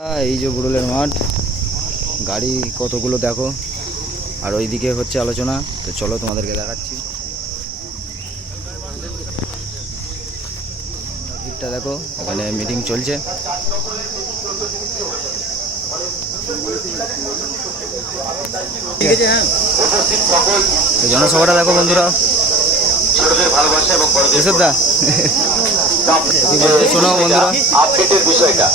এই যে বুড়ুলের মাঠ, গাড়ি কতগুলো দেখো, আর ওইদিকে হচ্ছে আলোচনা। তো চলো তোমাদেরকে দেখাচ্ছি। দিকটা দেখো, এখানে মিটিং চলছে। ঠিক আছে, হ্যাঁ, জনসভাটা দেখো বন্ধুরা। দা শোনো বন্ধুরা, আপডেটের বিষয়টা,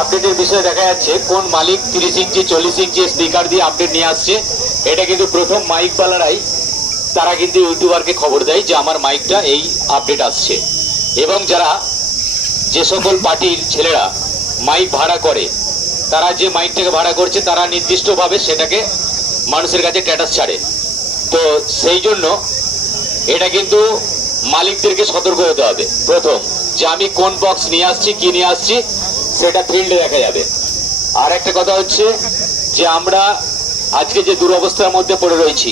আপডেটের বিষয়ে দেখা যাচ্ছে কোন মালিক 30 ইঞ্চি 40 ইঞ্চি স্পিকার দিয়ে আপডেট নিয়ে আসছে। এটা কিন্তু প্রথম মাইক পালারাই তারা কিন্তু ইউটিউবারকে খবর দেয় যে আমার মাইকটা এই আপডেট আসছে। এবং যারা যে সকল পার্টির ছেলেরা মাইক ভাড়া করে, তারা যে মাইকটাকে ভাড়া করছে তারা নির্দিষ্টভাবে সেটাকে মানুষের কাছে স্ট্যাটাস ছাড়ে। তো সেই জন্য এটা কিন্তু মালিকদেরকে সতর্ক হতে হবে প্রথম, যে আমি কোন বক্স নিয়ে আসছি, কি নিয়ে আসছি, সেটা ফিল্ডে দেখা যাবে। আর একটা কথা হচ্ছে যে আমরা আজকে যে দুরবস্থার মধ্যে পড়ে রয়েছি,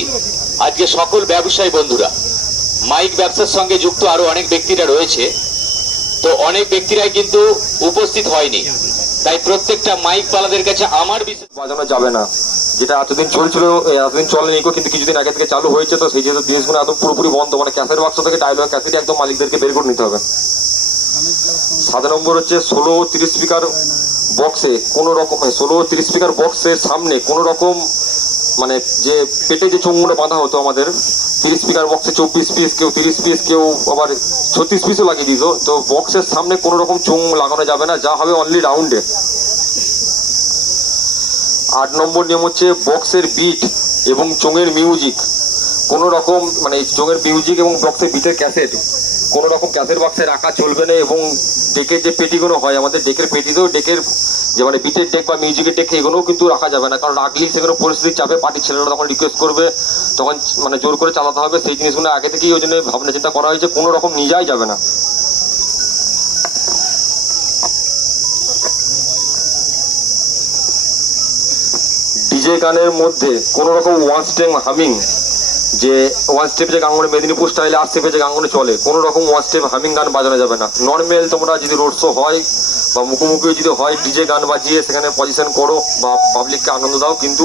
আজকে সকল ব্যবসায়ী বন্ধুরা, মাইক ব্যবসার সঙ্গে যুক্ত আরো অনেক ব্যক্তিরা রয়েছে, তো অনেক ব্যক্তিরাই কিন্তু উপস্থিত হয়নি। তাই প্রত্যেকটা মাইক পালাদের কাছে আমার বাজানো যাবে না, যেটা এতদিন চলছিল, এতদিন চলেনি, কিন্তু কিছুদিন আগে থেকে চালু হয়েছে। তো সেই যেহেতু জিনিসগুলো একদম পুরোপুরি বন্ধ, মানে ক্যাসেট বাক্স থেকে ডায়লগ ক্যাসেট একদম মালিকদেরকে বের করে নিতে হবে। 7 নম্বর হচ্ছে 16-30 স্পিকার বক্সে কোনো রকম, 16-30 স্পিকার বক্সের সামনে কোনো রকম, মানে যে পেটে যে চোঙগুলো বাঁধা হতো আমাদের 30 স্পিকার বক্সে 24 পিস, কেউ 30 পিস, কেউ আবার 36 পিসও লাগিয়ে দিত। তো বক্সের সামনে কোনো রকম চোঙ লাগানো যাবে না, যা হবে অনলি রাউন্ডে। 8 নম্বর নিয়ম হচ্ছে বক্সের বিট এবং চোঙের মিউজিক কোনো রকম, মানে চোঙের মিউজিক এবং বক্সের বিটের ক্যাসেট কোনো রকম ক্যাসেট বক্সে রাখা চলবে না। এবং ডেকের যে পেটিগুলো হয় আমাদের, ডেকের পেটিতেও ডেকের যে মানে বিটের ডেক বা মিউজিকের ডেক, এগুলোও কিন্তু রাখা যাবে না, কারণ রাখলেই সেগুলো পরিস্থিতির চাপে পার্টির ছেলেরা তখন রিকোয়েস্ট করবে, তখন মানে জোর করে চালাতে হবে। সেই জিনিসগুলো আগে থেকেই ওই জন্য ভাবনা চিন্তা করা হয়েছে, কোনো রকম নিয়ে যাওয়াই যাবে না। ডিজে গানের মধ্যে কোনো রকম ওয়ান স্টেপ হামিং, যে ওয়ান স্টেপ যে গানগুলো মেদিনীপুর স্টাইলে, আর স্টেপে যে গানগুলো চলে, কোনো রকম ওয়ান স্টেপ হামিং গান বাজানো যাবে না। নর্মাল তোমরা যদি রোড শো হয় বা মুখোমুখি যদি হয়, ডিজে গান বাজিয়ে সেখানে পজিশন করো বা পাবলিককে আনন্দ দাও, কিন্তু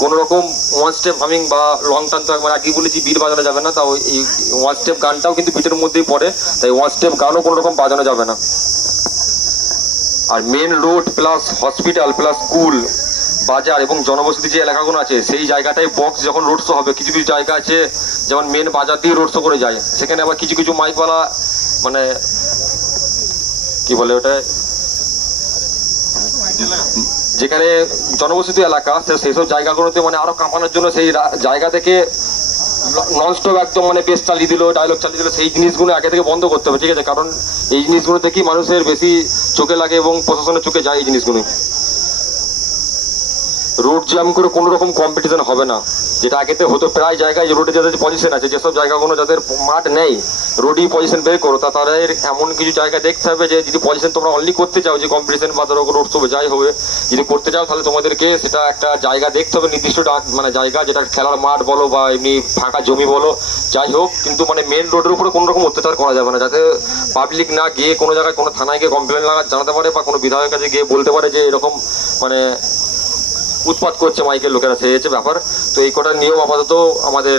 কোনো রকম ওয়ান স্টেপ হামিং বা লং টান, তো একবার আগেই বলেছি বিট বাজানো যাবে না। তাও এই ওয়ান স্টেপ গানটাও কিন্তু বিটের মধ্যেই পড়ে, তাই ওয়ান স্টেপ গানও কোনো রকম বাজানো যাবে না। আর main road plus hospital plus school, বাজার এবং জনবসতি যে এলাকাগুলো আছে, সেই জায়গাটায় বক্স যখন রোড শো হবে, কিছু কিছু জায়গা আছে যেমন মেন বাজার দিয়ে রোড শো করে যায়, সেখানে আবার কিছু কিছু মাইকওয়ালা, মানে কি বলে ওটা, যেখানে জনবসতি এলাকা, সেই সব জায়গাগুলোতে মানে আরো কাঁপানোর জন্য সেই জায়গা থেকে ননস্টপ একদম মানে বেস চালিয়ে দিল, ডায়লগ চালিয়ে দিল, সেই জিনিসগুলো আগে থেকে বন্ধ করতে হবে, ঠিক আছে? কারণ এই জিনিসগুলো থেকেই মানুষের বেশি চোখে লাগে এবং প্রশাসনের চোখে যায় এই জিনিসগুলো। রোড জ্যাম করে কোনো রকম কম্পিটিশন হবে না, যেটা আগেতে হতো প্রায় জায়গায়। রোডে যাদের পজিশন আছে, যেসব জায়গাগুলো যাদের মাঠ নেই, রোডই পজিশন বের করো, তাদের এমন কিছু জায়গা দেখতে হবে যে যদি পজিশন তোমরা অনলি করতে চাও, যে কম্পিটিশন বা ধরো রোড শো যাই হবে, যদি করতে চাও, তাহলে তোমাদেরকে সেটা একটা জায়গা দেখতে হবে, নির্দিষ্ট মানে জায়গা, যেটা খেলার মাঠ বলো বা এমনি ফাঁকা জমি বলো, যাই হোক, কিন্তু মানে মেন রোডের উপরে কোনো রকম অত্যাচার করা যাবে না, যাতে পাবলিক না গিয়ে কোনো জায়গায় কোনো থানায় গিয়ে কমপ্লেন জানাতে পারে বা কোনো বিধায়কের কাছে গিয়ে বলতে পারে যে এরকম মানে উৎপাত করছে মাইকের লোকেরা, সেই হচ্ছে ব্যাপার। তো এই কটার নিয়ম আপাতত আমাদের